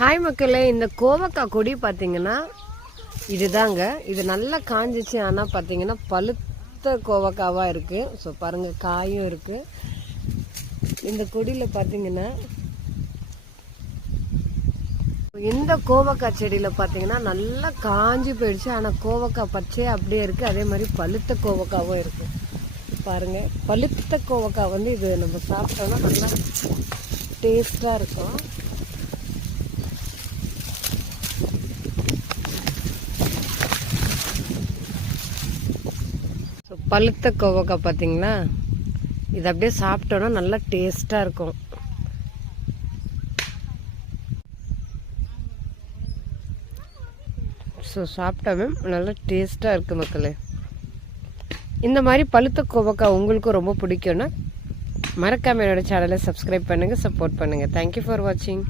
Hi மக்களே, இந்த கோவக்காய் கொடி பார்த்தீங்கன்னா இதுதாங்க. இது நல்லா காஞ்சிச்சு. ஆனால் பார்த்தீங்கன்னா பழுத்த கோவக்காவாக இருக்குது. ஸோ பாருங்கள், காயும் இருக்குது. இந்த கொடியில் பார்த்தீங்கன்னா இந்த கோவக்காய் செடியில் பார்த்தீங்கன்னா நல்லா காஞ்சி போயிடுச்சு. ஆனால் கோவக்காய் பச்சையே அப்படியே இருக்குது. அதே மாதிரி பழுத்த கோவக்காவும் இருக்குது. பாருங்கள், பழுத்த கோவக்காய் வந்து இது நம்ம சாப்பிட்டோம்னா நல்லா டேஸ்ட்டாக இருக்கும். பழுத்த கோவக்காய் பார்த்தீங்களா, இது அப்படியே சாப்பிட்டோன்னா நல்லா டேஸ்ட்டாக இருக்கும். ஸோ சாப்பிட்டாவே நல்லா டேஸ்ட்டாக இருக்குது மக்களே. இந்த மாதிரி பழுத்த கோவக்காய் உங்களுக்கும் ரொம்ப பிடிக்கும்னா மறக்காம என்னோடய சேனலை சப்ஸ்கிரைப் பண்ணுங்கள், சப்போர்ட் பண்ணுங்கள். தேங்க்யூ ஃபார் வாட்சிங்.